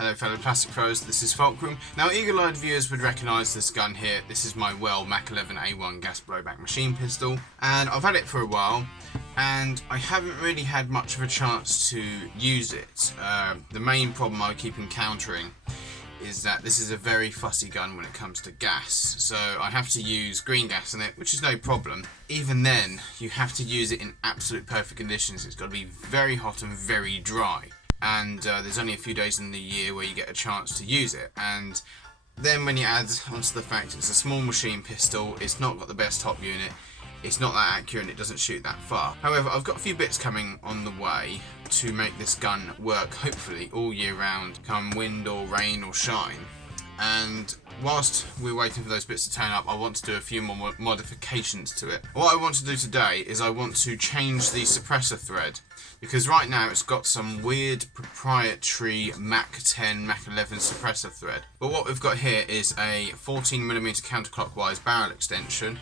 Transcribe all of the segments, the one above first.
Hello fellow plastic pros, this is Fulcrum. Now eagle-eyed viewers would recognise this gun here. This is my MAC-11 A1 gas blowback machine pistol, and I've had it for a while and I haven't really had much of a chance to use it. The main problem I keep encountering is that this is a very fussy gun when it comes to gas, so I have to use green gas in it, which is no problem. Even then, you have to use it in absolute perfect conditions. It's got to be very hot and very dry, and there's only a few days in the year where you get a chance to use it. And then when you add onto the fact it's a small machine pistol, it's not got the best top unit, it's not that accurate and it doesn't shoot that far. However, I've got a few bits coming on the way to make this gun work hopefully all year round, come wind or rain or shine. And whilst we're waiting for those bits to turn up, I want to do a few more modifications to it. What I want to do today is I want to change the suppressor thread, because right now it's got some weird proprietary MAC-10, MAC-11 suppressor thread. But what we've got here is a 14mm counterclockwise barrel extension,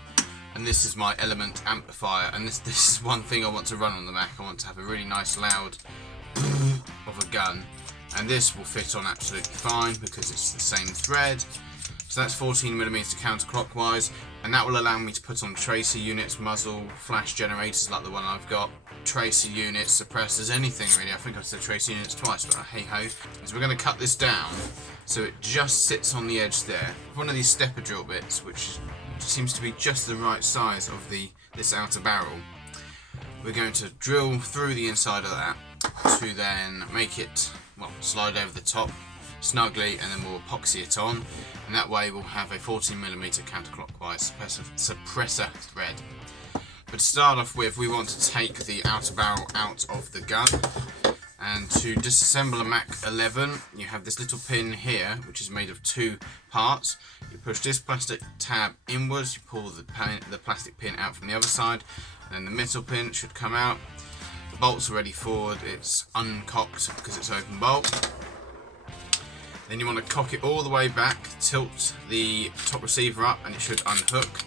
and this is my element amplifier, and this is one thing I want to run on the Mac. I want to have a really nice loud of a gun, and this will fit on absolutely fine because it's the same thread. So that's 14mm counterclockwise, and that will allow me to put on tracer units, muzzle, flash generators like the one I've got, tracer units, suppressors, anything really. I think I've said tracer units twice, but hey ho. So we're going to cut this down so it just sits on the edge there. One of these stepper drill bits, which seems to be just the right size of this outer barrel. We're going to drill through the inside of that to then make it, well, slide over the top snugly, and then we'll epoxy it on, and that way we'll have a 14mm counterclockwise suppressor thread. But to start off with, we want to take the outer barrel out of the gun, and to disassemble a MAC-11 you have this little pin here which is made of two parts. You push this plastic tab inwards, you pull the plastic pin out from the other side, and then the metal pin should come out. The bolt's already forward, it's uncocked because it's open bolt. Then you want to cock it all the way back, tilt the top receiver up, and it should unhook.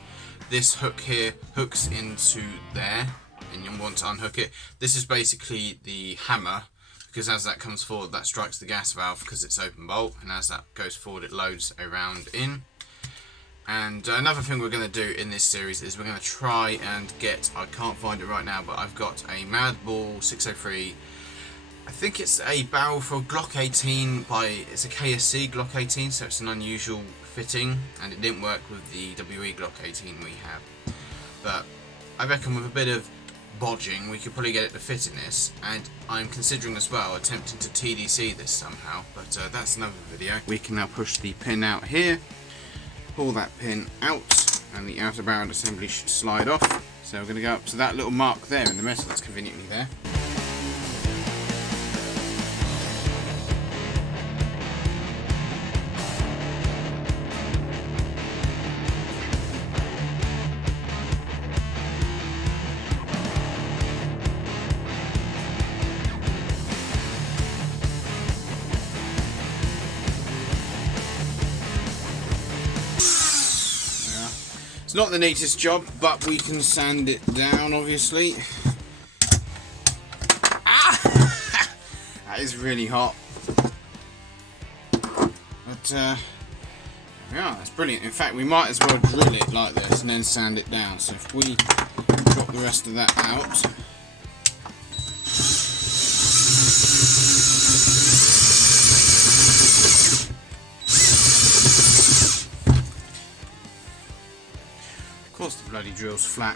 This hook here hooks into there, and you want to unhook it. This is basically the hammer, because as that comes forward that strikes the gas valve because it's open bolt, and as that goes forward it loads around in. And another thing we're going to do in this series is we're going to try and get, I can't find it right now, but I've got a Madball 603. I think it's a barrel for a Glock 18 it's a KSC Glock 18, so it's an unusual fitting, and it didn't work with the WE Glock 18 we have. But I reckon with a bit of bodging we could probably get it to fit in this, and I'm considering as well attempting to TDC this somehow, but that's another video. We can now push the pin out here, pull that pin out, and the outer barrel assembly should slide off. So we're going to go up to that little mark there in the metal that's conveniently there. It's not the neatest job, but we can sand it down, obviously. Ah! That is really hot. But, yeah, that's brilliant. In fact, we might as well drill it like this and then sand it down. So if we drop the rest of that out. Of course the bloody drill's flat.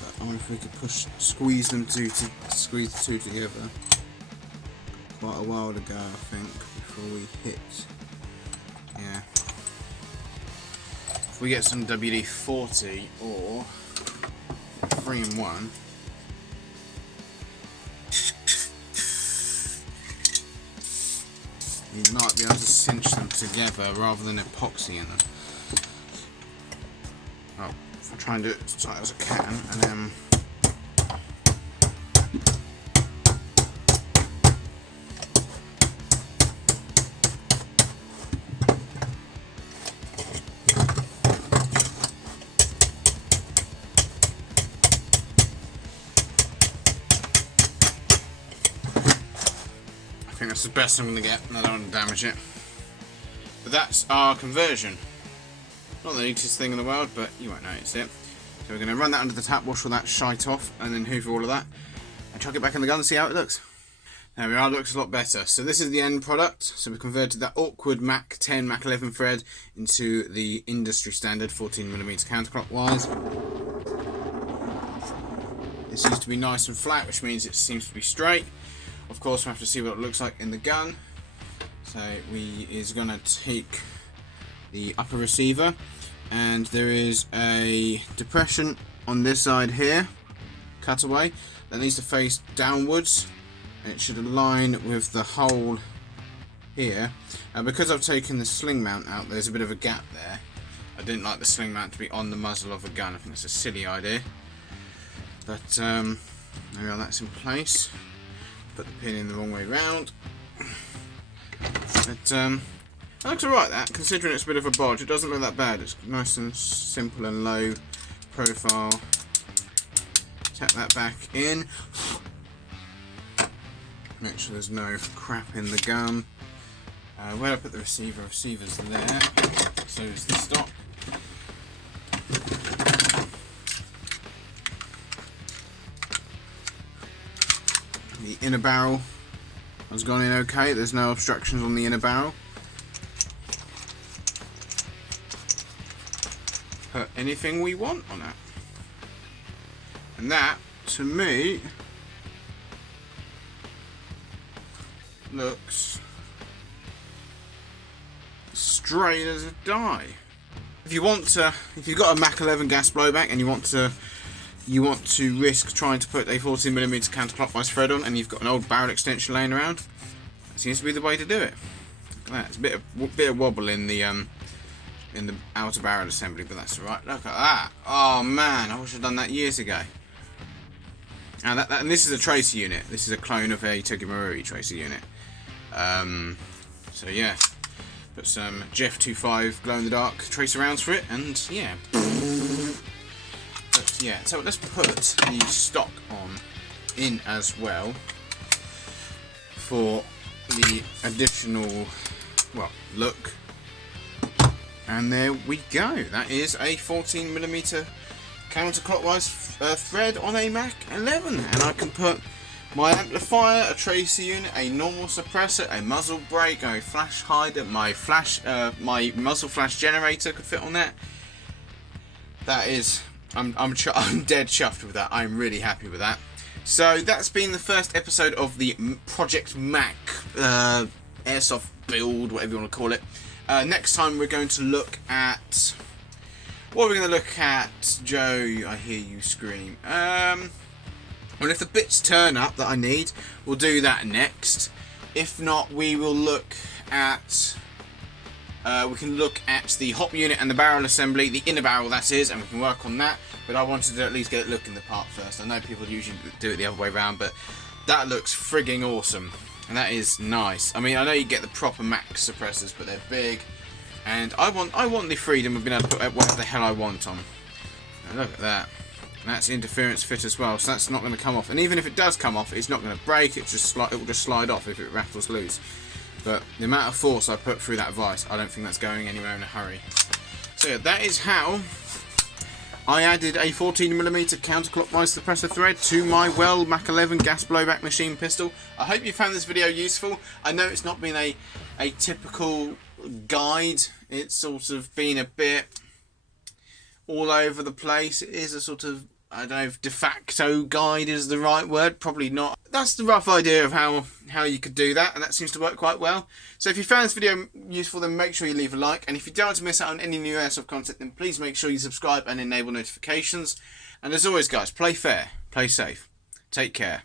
But I wonder if we could squeeze the two together. Quite a while to go, I think, before we hit. Yeah. If we get some WD-40 or 3-in-1, you might be able to cinch them together rather than epoxying them. Oh, I'll try and do it as tight as I can, and then think that's the best I'm going to get, and I don't want to damage it. But that's our conversion. Not the neatest thing in the world, but you won't notice it. So we're going to run that under the tap, wash all that shite off, and then hoover all of that, and chuck it back in the gun and see how it looks. There we are, looks a lot better. So this is the end product. So we've converted that awkward MAC-10, MAC-11 thread into the industry standard 14mm counterclockwise. This used to be nice and flat, which means it seems to be straight. Of course, we have to see what it looks like in the gun. So we is going to take the upper receiver, and there is a depression on this side here, cutaway, that needs to face downwards. It should align with the hole here. Because I've taken the sling mount out, there's a bit of a gap there. I didn't like the sling mount to be on the muzzle of a gun. I think that's a silly idea. But there we are, that's in place. Put the pin in the wrong way round. But that looks alright, that, considering it's a bit of a bodge. It doesn't look that bad. It's nice and simple and low profile. Tap that back in. Make sure there's no crap in the gun. Where I put the receiver, receiver's there. So is the stock. The inner barrel has gone in okay. There's no obstructions on the inner barrel. Put anything we want on it. And that, to me, looks straight as a die. If you've got a MAC-11 gas blowback and you want to risk trying to put a 14mm counterclockwise thread on, and you've got an old barrel extension laying around, that seems to be the way to do it. Look at that. It's a bit of wobble in the outer barrel assembly, but that's alright. Look at that. Oh man, I wish I'd done that years ago. And this is a tracer unit. This is a clone of a Togimarui tracer unit. So yeah, put some Jeff 25 glow-in-the-dark tracer rounds for it, and yeah. But yeah, so let's put the stock in as well for the additional, well, look. And there we go. That is a 14mm counterclockwise thread on a MAC-11, and I can put my amplifier, a tracer unit, a normal suppressor, a muzzle brake, a flash hider, my muzzle flash generator could fit on that. That is, I'm dead chuffed with that. I'm really happy with that. So that's been the first episode of the Project Mac Airsoft build, whatever you want to call it. Next time we're going to look at, what are we going to look at, Joe? I hear you scream. Well, if the bits turn up that I need, we'll do that next. If not, we will look at, we can look at the hop unit and the barrel assembly, the inner barrel that is, and we can work on that. But I wanted to at least get it looking the part first. I know people usually do it the other way around, but that looks frigging awesome. And that is nice. I mean, I know you get the proper MAC suppressors, but they're big. And I want the freedom of being able to put whatever the hell I want on. Now look at that. And that's interference fit as well, so that's not going to come off. And even if it does come off, it's not going to break. It will just slide off if it rattles loose. But the amount of force I put through that vise, I don't think that's going anywhere in a hurry. So yeah, that is how I added a 14mm counterclockwise suppressor thread to my Well MAC-11 gas blowback machine pistol. I hope you found this video useful. I know it's not been a typical guide. It's sort of been a bit all over the place. It is a sort of, I don't know if de facto guide is the right word, probably not. That's the rough idea of how you could do that, and that seems to work quite well. So if you found this video useful, then make sure you leave a like, and if you don't want to miss out on any new Airsoft content, then please make sure you subscribe and enable notifications. And as always guys, play fair, play safe, take care.